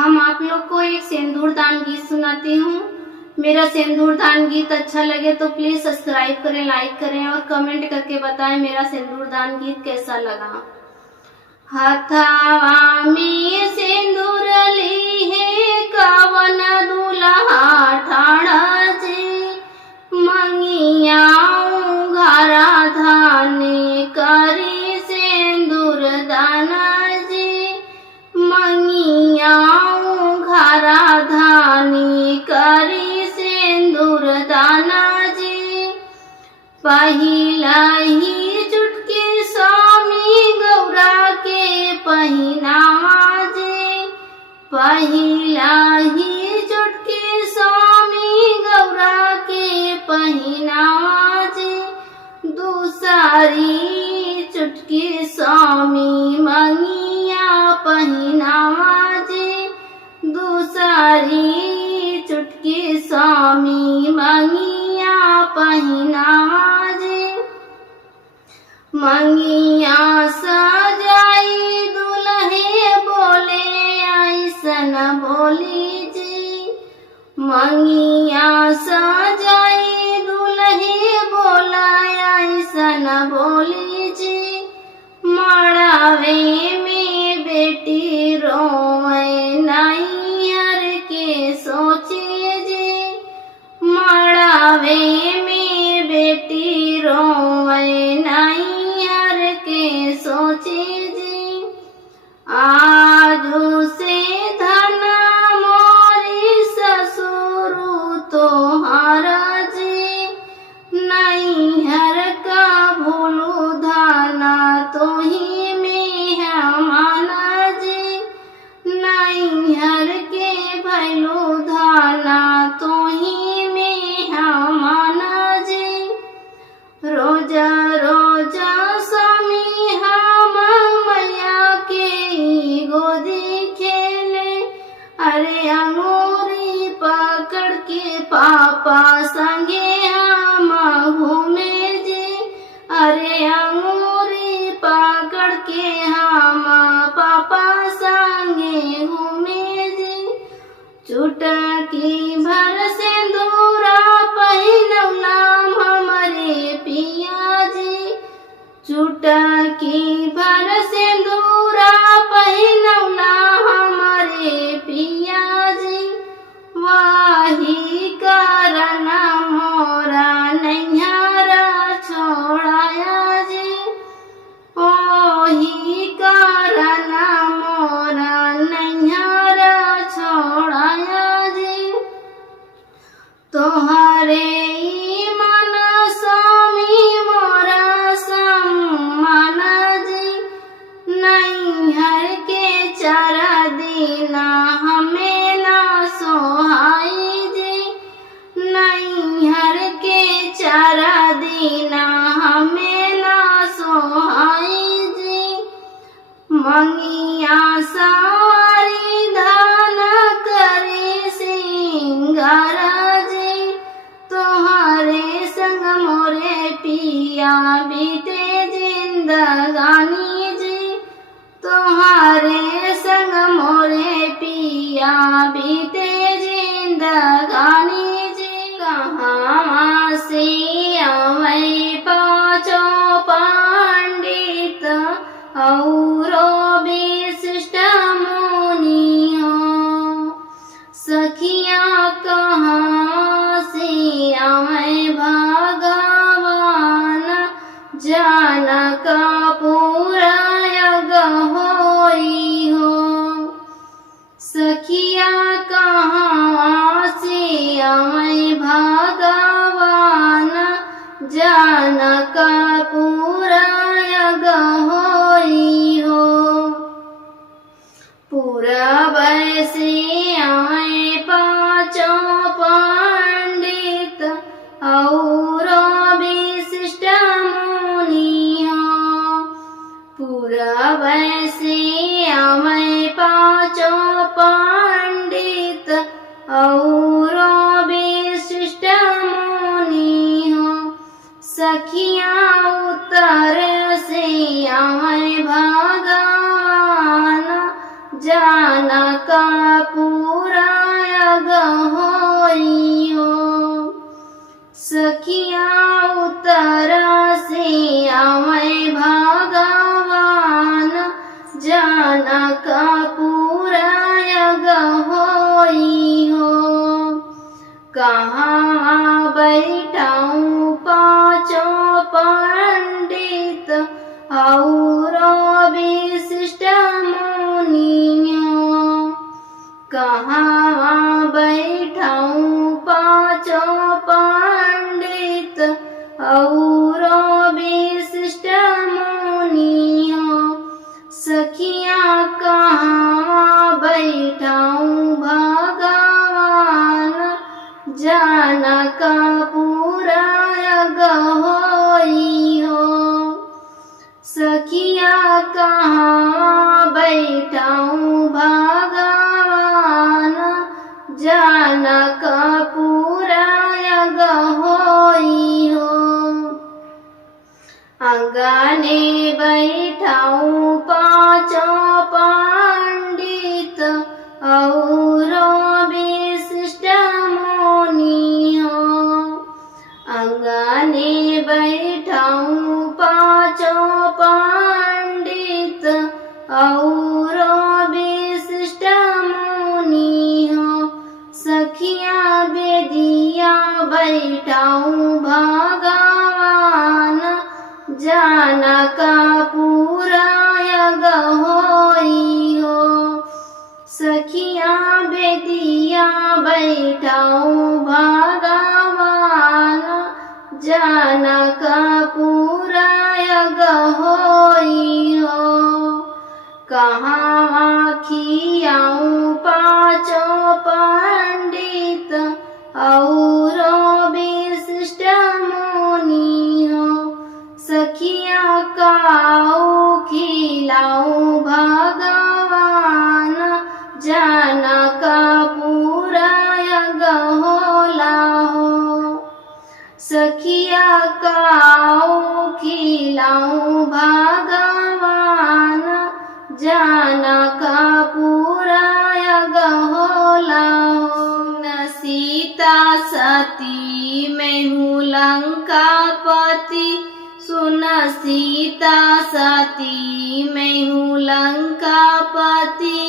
हम आप लोग को एक सिंदूर दान गीत सुनाती हूँ। मेरा सिंदूर दान गीत अच्छा लगे तो प्लीज सब्सक्राइब करें, लाइक करें और कमेंट करके बताएं मेरा सिंदूर दान गीत कैसा लगा। हथवा में सिंदूर ली है कवन दुल्हा ठाड़ा जी, मंगिया घरा धाने करी सिंदूर दाना जी, मंगिया घरा धानी करी सिंदूर दाना जी। पहिला ही चुटकी स्वामी गौरा के पहिनावा जी, पहिला ही चुटकी स्वामी गौरा के पहिनावा जी, दूसरी चुटकी स्वामी मंगिया पहिनावा जी, दूसरी चुटकी स्वामी मंगिया पहिनावा जी। मंगिया सजाई दुल्हे बोले ऐसन बोली जी, मंगिया सजाई दुल्हे बोला ऐसन बोली जी। मड़ावे में बेटी रोए नैहर के सोचे जी, मड़ावे में बेटी रोए नैहर के सोचे जी। आजू से धना मोरी ससुरु तोहारा जी, नैहर का भूलू धाना तो ही में हमाना जी, नैहर के भैलू धाना तो ही में हमाना जी। रोजा रोजा स्वामी हम मैया के गोदी खेले, अरे अंगूरी पकड़ के पापा संगे हम घूमे जी, अरे अंगूरी पकड़ के हम पापा संगे घूमे जी। चुटकी भर सिंदूरा पहिनौला हमारे पिया जी, चुटकी भर सिंदूरा पहिनौला हमारे पिया जी। वाही कारण मोरा नैहरा छोड़ाया जी, ओही कारण मोरा नैहरा छोड़ाया जी। तोहरे मन स्वामी मोरा सम्मान जी, नैहर के 4 दिन हमें ना सोहाई जी, नैहर के 4 दिन हमें ना सोहाई जी। मंगिया सारी धान करी सिंगारा जी, तोहरे संग मोरे पिया बीते जिंदगानी जी, तोहरे संग मोरे पिया बीते जिंदगानी जी। कहाँ से अवै पाँचो पंडित औरो विशिष्ट मुनि हो, सखिया कहाँ से आए भगवान, जानक पूरा यज्ञ होई हो। सखिया कहाँ से आए भगवान, जानक पूरा यज्ञ होई हो। पूरब से आए पाँचों पंडित और विशिष्ट मुनि हो, पूरब से आए पाँचों पंडित और विशिष्ट मुनि हो। सखिया उत्तर से आए भगवान, जानका पूरा होई हो। सखिया उतरा से आवे भगवान, जाना का पूरा होई हो। कहाँ बैठाऊं पांचों पंडित और विशिष्ट मुनियों। कहाँ बैठाऊं पांचों पंडित और विशिष्ट मुनियों। सखिया कहाँ बैठाऊं भगवान, जाना का पूरा होई हो। सखिया कहाँ बैठाऊं भगवान, जाना का पूरा होई हो। आंगने बैठाऊं पांचों पंडित और विशिष्ट मुनियों। आंगने बैठाऊं पांचों पंडित और विशिष्ट मुनियों। सखिया बेदिया बैठाऊं भगवान, जाना का पूरा होई हो। सखिया बेदिया बैठाऊं भगवान, जाना का पूरा होई हो। कहाँ खियाऊं पांचों पंडित और विशिष्ट मुनियों। सखिया काऊ खिलाऊं भगवान, जाना का पूरा होला हो। सखिया काऊ खिलाऊं भगवान, जाना का पूरा होला हो। न सीता सती मैं हूँ लंकापति, सुन सीता सती मैं हूँ लंकापति।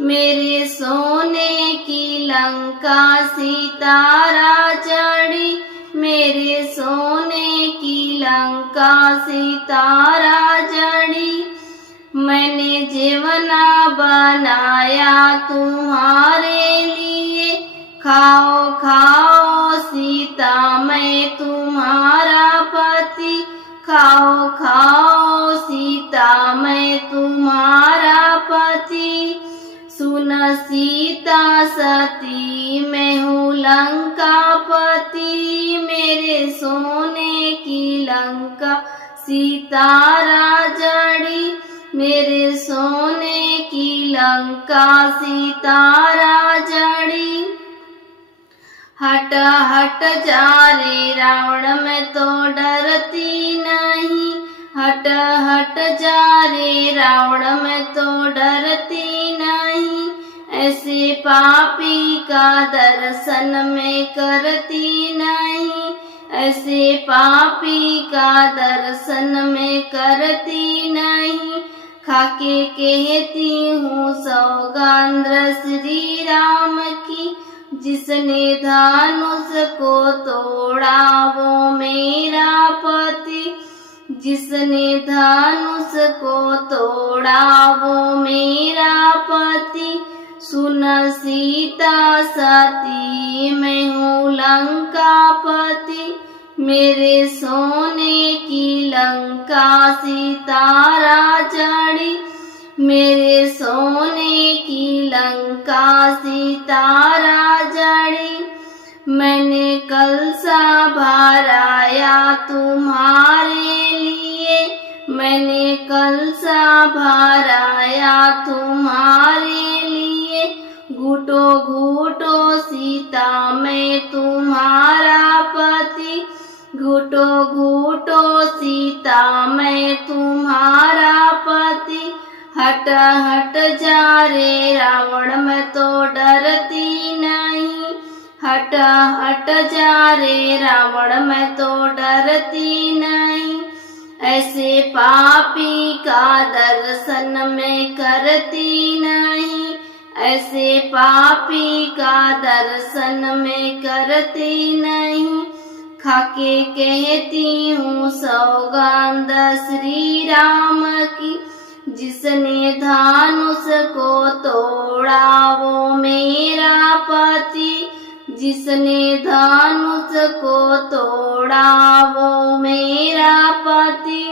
मेरे सोने की लंका सितारा चढ़ी, मेरे सोने की लंका सितारा चढ़ी। मैंने जीवना बनाया तुम्हारे लिए, खाओ खाओ सीता मैं तुम्हारा पति। खाओ खाओ सीता मैं तुम्हारा पति। सुन सीता सती मैं हूँ लंकापति, मेरे सोने की लंका सितारा जड़ी। मेरे सोने की लंका सितारा जड़ी। हट हट जा रे रावण मैं तो डरती नहीं, हट हट जा रे रावण मैं तो डरती नहीं। ऐसे पापी का दर्शन मैं करती नहीं, ऐसे पापी का दर्शन मैं करती नहीं। खाके कहती हूँ सौगंध श्री राम की, जिसने धनुष को तोड़ा वो मेरा पति। जिसने धनुष को तोड़ा वो मेरा पति। सुन सीता सती मैं हूँ लंकापति, मेरे सोने की लंका सितारा जड़ी। मेरे सोने की लंका सितारा जड़ी। मैंने कलसा भराया तुम्हारे लिए, मैंने कलसा भराया तुम्हारे लिए। घुटो घुटो सीता मैं तुम्हारा पति, घुटो घुटो सीता मैं तुम्हारा पति। हट हट जा रे रावण मैं तो डरती नहीं, हट हट जा रे रावण मैं तो डरती नहीं, ऐसे पापी का दर्शन मैं करती नहीं, ऐसे पापी का दर्शन मैं करती नहीं, खाके कहती हूँ सौगंध श्री राम की, जिसने धनुष को तोड़ा वो मेरा पति, जिसने धनुष को तोड़ा वो मेरा पति,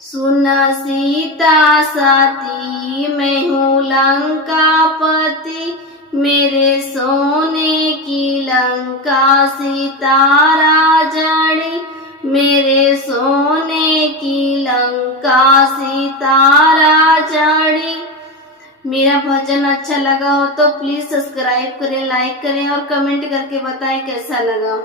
सुन सीता सती मैं हूँ लंकापति, मेरे सोने की लंका सीता राजड़ी, मेरे सोने की लंका सीता राजड़ी। मेरा भजन अच्छा लगा हो तो प्लीज सब्सक्राइब करें, लाइक करें और कमेंट करके बताएं कैसा लगा।